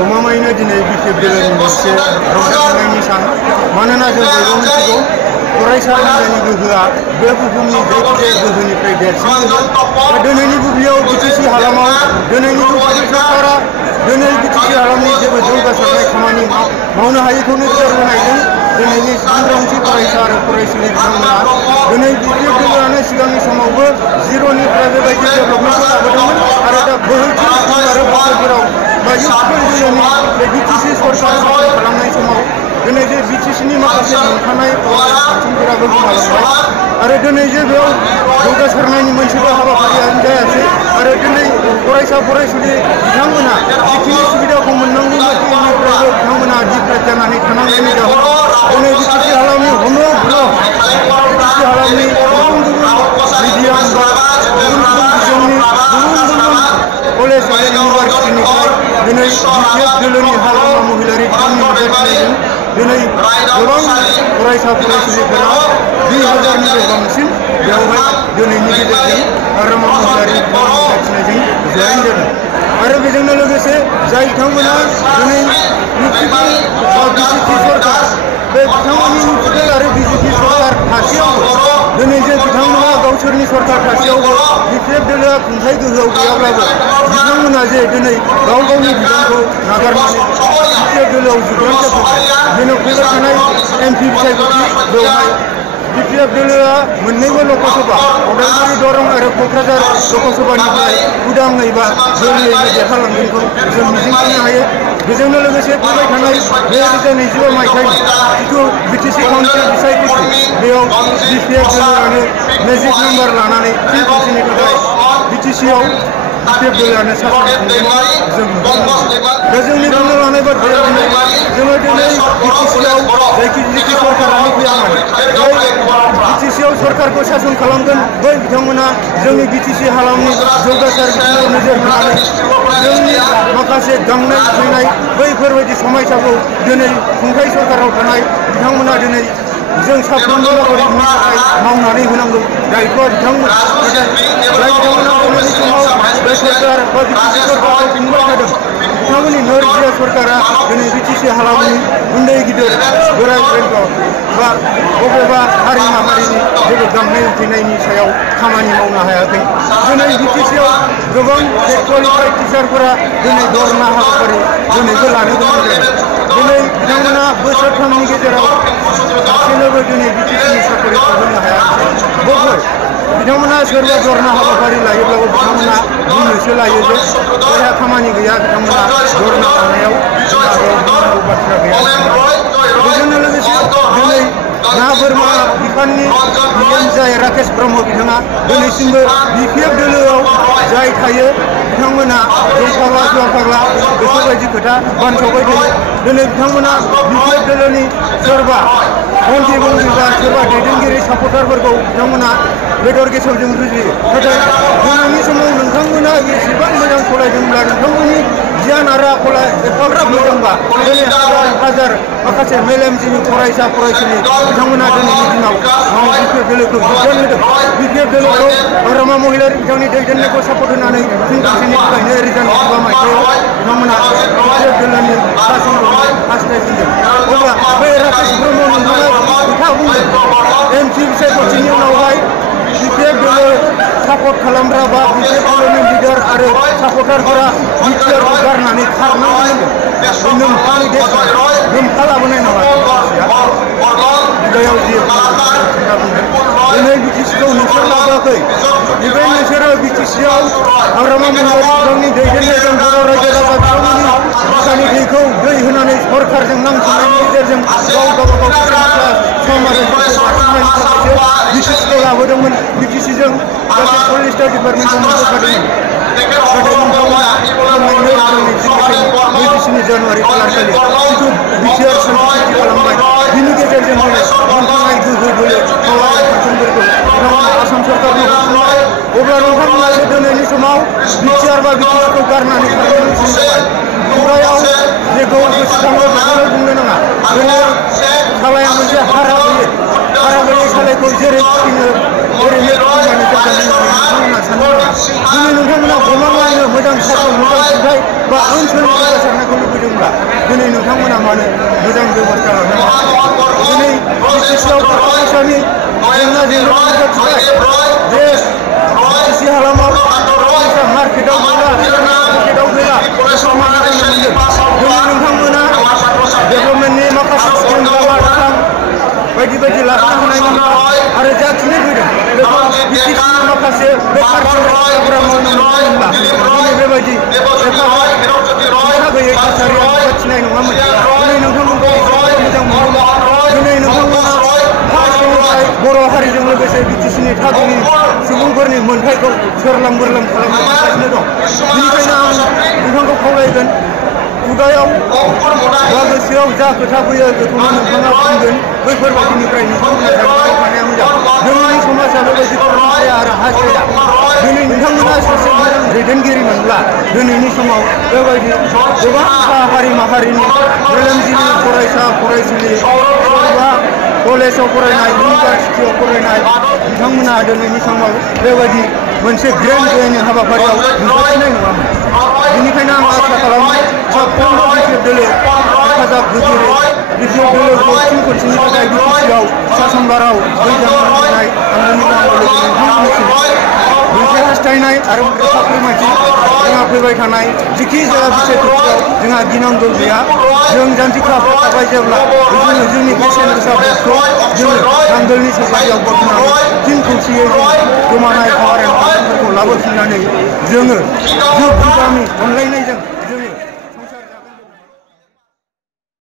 गमामायैनो दिनै बिटिएफ दोलोनि मोनसे रंजाखांनायनि सान मानोना जों बयबो मिथिगौ फरायसा हान्जानि गोहोआ बे बुहुमनि जायखिजाया गोहोनिफ्राय देरसिन गोहो दिनैनि बुब्लियाव बिटिसि हालामाव दिनैनि सरकारा दिनै बिटिसि हालामनि जेबो जौगासारनाय खामानि मावनो हायैखौ नोजोर होनायजों दिनैनि सांग्रांथि फरायसा आरो फरायसुलि बिथांमोना दिनै बिटिएफ दोलोआनो सिगांनि समावबो जिर'निफ्राय बेबायदि डेभेलपमेन्टखौ लाबोदोंमोन आरो दा बोहैथि आरो बोसोरफोराव बा इउपिएल दोलोनि बे बिटिसि सरकार सासन खालामनाय समाव दिनै जे बिटिसिनि माखासे मोनखानाय आथिंफोराबो गोमालांबाय आरो दिनै जे बेयाव जौगासारनायनि मोनसेबो हाबाफारियानो जायासै आरो दिनै फरायसा फरायसुलि बिथांमोना जिखिनि सुबिदाखौ मोननांगौ बायदिनिफ्रायबो बिथांमोना डिप्राइभ जानानै थानांनायनि जाहोनाव दिनै बिटिसि हालामनि बिटिसि हालामनि गुबुन गुबुन मिडियाम बा गुबुन गुबुन बिजोंनि गुबुन गुबुन कलेज आरो इउनिभारसिटिनिफ्राय दिनै बिटिएफ दोलोनि हाग्रामा महिलारि बिथांनि नुजाथिनायजों दिनै गोबां फरायसा फरायसुलिफोरा 2000निबो बांसिन बेवहाय दिनैनि गेजेरजों हाग्रामा महिलारि बिथांनि नुजाथिनायजों जयेन जादों आरो बेजोंनो लोगोसे जाय बिथांमोना दिनै मिउनिसिपाल बा बिटिसि सरकार बे बिथांमोननि मिउनिसिपाल आरो बिटिसि सरकार थासेयावबो दिनै जे बिथांमोना गावसोरनि सरकार थासेयावबो बिटिएफ दोलोआ खुंथाय गोहोआव गैयाब्लाबो बिथांमोना जे दिनै गाव गावनि बिबानखौ नागारनानै बिटिएफ दोलोआव जुग्राम जाफैबाय जेन' फैबाय थानाय एमपि बिसायख'थि बेवहाय बिटिएफ दोलोआ मोननैबो लकसभा उदालगुरि दरं आरो क'क्राझार लकसभानिफ्राय उदाङै बा गोरलैयैनो देरहालांगोनखौ जों मिजिंथिनो हायो बेजोंनो लोगोसे फैबाय थानाय 2025 मायथाइनि जिथु बिटिसि काउन्सिल बिसायख'थि बेयाव बिटिएफ दोलोआनो मेजिक नाम्बार लानानै फिन खनसेनि थाखाय बिटिसिआव बिटिएफ दोलोआनो सासन खुंगोन जों नुनो दा जोंनि बुंनो लानाय बाथ्राया जोङो दिनै बिटिसिआव जायखि सरकारानो फैया मानो बिटिसिआव सरकारखौ सासन खालामगोन बै बिथांमोना जोंनि बिटिसि हालामनि जौगासार बिथिङाव नोजोर होनानै जोंनि माखासे गांनाय उखैनाय बैफोरबायदि समयसाखौ दिनै खुंथाय सरकाराव थानाय बिथांमोना दिनै जों साफ्रोमबो नागरिकनि थाखाय मावनानै होनांगौ दायित्वआ बिथांमोन जाय बिथांमोना दिनैनि समाव बे सरकार बा बिटिसि सरकारखौ खुंबाय थादों बिथांमोननि नोरजिया सरकारा दिनै बिटिसि हालामनि उन्दै गिदिर बोराय बेन्थ बा बबेबा हारि माहारिनि जेबो गांनाय उखैनायनि सायाव खामानि मावनो हायाखै दिनै बिटिसिआव गोबां क्वालिफाइड टिचारफोरा दिनै धरना हाबाफारि दिनैबो लानो गोनां जादों दिनै बिथांमोना बोसोरथामनि गेजेराव सासेनोबो दिनै बिटिसिनि साख्रिखौ होनो हायाखै बबे बिथांमोना सोरबा धरना हाबाफारि लायोब्लाबो बिथांमोना बुंनोसो लायो जे जायहा खामानि गैया बिथांमोना धरना लानायाव बुंनांगौ बाथ्रा गैया बेजोंनो लोगोसे दिनै ना बोरमा बिफाननि पिएम जाय राकेश ब्रह्म बिथाङा दिनैसिमबो बिटिएफ दोलोआव जाय थायो बिथांमोना जंखाग्ला जंखाग्ला बेफोरबायदि खोथा बानसावबाय थायो दिनै बिथांमोना बिटिएफ दोलोनि सोरबा मन्त्रि बा सोरबा दैदेनगिरि सापर्टारफोरखौ बिथांमोना बेदर गेसावजों रुजुयो नाथाय दिनैनि समाव नोंथांमोना एसेबां मोजां सालायदोंब्ला नोंथांमोननि गियान आरो आखला एफाग्राब मोजांबा दिनै हाजार माखासे मेलेमजिबि फरायसा फरायसुलि बिथांमोना दिनैनि दिनाव बिटिएफ दोलोखौ बिगियान होदों बिटिएफ दोलोखौ हाग्रामा महिलारि बिथांनि दैदेननायखौ सापर्ट होनानै फिन खनसेनि थाखायनो 2025 मायथाइयाव बिथांमोना बिटिएफ दोलोनि सासनाव हास्थायफिनदों अब्ला बे राकेश ब्रह्म नोंथाङा खोथा बुंदों एमपि बिसायख'थिनि उनावहाय बिटिएफ दोलो सापर्ट खालामग्रा बा बिटिएफ दोलोनि लिडार आरो सापर्टारफोरा बिटिआरखौ गारनानै खारनांगौ नोंथांनि देशआव गोमखा लाबोनाय नङा बिदायाव जि खोथा बुंदों दिनै बिटिसिखौ नोंसोर लाबोआखै बेनिफ्राय नोंसोरो बिटिसिआव हाग्रामा महिलारि बिथांनि दैदेननायजों बर' रायजो राजा बिथांमोननि बिखानि दैखौ दै होनानै सरकारजों नांथानायनि गेजेरजों गावबागाव सम आरो बारस'नायनि थाखायसो बिटिसिखौ लाबोदोंमोन बिटिसिजों गासै 40टा डिपार्टमेन्टखौ मोनबोखादोंमोन नाथाय नोंथांमोना 25 जानुवारि खालारखालि जिथु बिटिआर सानथि खालामबाय बिनि गेजेरजों मोनखांनाय गोहो बोलो खावलाय फांसनफोरखौ बिथांमोना आसाम सरकारनो हरफिनबाय अब्ला नोंथांमोना दिनैनि समाव बिटिआर बा बिटिसिखौ गारनानै खारनायनि समबाय खुगायाव जेखौ गोसोखाङो बेखौनो बुंनो नाङा दिनै सालाया मोनसे हारा गैयै सालायखौ जेरै फिनो ओरैनो फिनानै दोनजानो नोंथांमोना साननो नाङा दिनै नोंथांमोना गमामायैनो मोजां सासन मोजां खुंथाय बा ओनसोलनि जौगासारनायखौ लुबैदोंमोन दंब्ला दिनै नोंथांमोना मानो मोजां बेबस्था लानो दिनै बिटिसिआव थाखा फैसानि जेंना जेंनाफोर जाथिबाय जे बिटिसि हालामाव फैसा मार्केटआव गैला बेखौ मानो होनो मोनदों दिनै नोंथांमोना डेभेलपमेन्टनि माखासे स्किम लामा दालां बायदि बायदि लानो हानाय नङा आरो जाखिनि फैदों बेखौ बिटिसिनि माखासे बेखार सेंग्रा-सिख्लाफोरा मावनो मोनब्ला दिनै बेबायदि फैसा गैयै थासारिया नुजाथिनाय नङामोन दिनै नोंथांमोनखौ मोजां मोनदों दिनै नोंथांमोना फार्स्टनिफ्राय बर' हारिजों लोगोसे बिटिसिनि थागिबि सुबुंफोरनि मोनथायखौ सोरलां बोरलां खालामगासिनो दं बेनिखायनो आं नोंथांखौ खावलायगोन खुगायाव बा गोसोआव जा खोथा फैयो बेखौनो नोंथाङा बुंगोन बैफोरबायदिनिफ्राय नोंथांमोना जानगाराव थानाया मोजां जोंनि समाजा बेबायदि खालामजाया आरो हास्थाया दिनै नोंथांमोना सासे मोजां दैदेनगिरिमोनब्ला दिनैनि समाव बेबायदि गोबां हारि माहारिनि मेलेमजिबि फरायसा फरायसुलि सोरबा कलेजाव फरायनाय इउनिभार्सिटियाव फरायनाय बिथांमोना दिनैनि समाव बेबायदि मोनसे ग्रेन्ड हाबाफारियाव नुजाथिनाय नङामोन बेनिखायनो आं आसा खालामो साफ्रोमबो बिटिआर दोलो हेफाजाब होगिरि बिटिआर दोलोखौ फिन खनसेनि थाखाय बिटिसिआव सा सानबाराव दैजानो लुबैनाय आंनि गाहाम नोंथांमोननिसिम मोनसे हास्थायनाय आरो रोखा फोरमायथि जोंहा फैबाय थानाय जिखि जाया बिसायख'थियाव जोंहा गिनांगौ गैया जों जानजिखा थाबाय जेब्ला जोङो जोंनि बेसेन गोसा भटखौ जोङो नांगोलनि सोरखारियाव बर्थ'नानै फिन खौसेयै गोमानाय पावार एन्ड कन्ट्रलफोरखौ लाबोफिननानै जोङो जुग जुगामि अनलायनायजों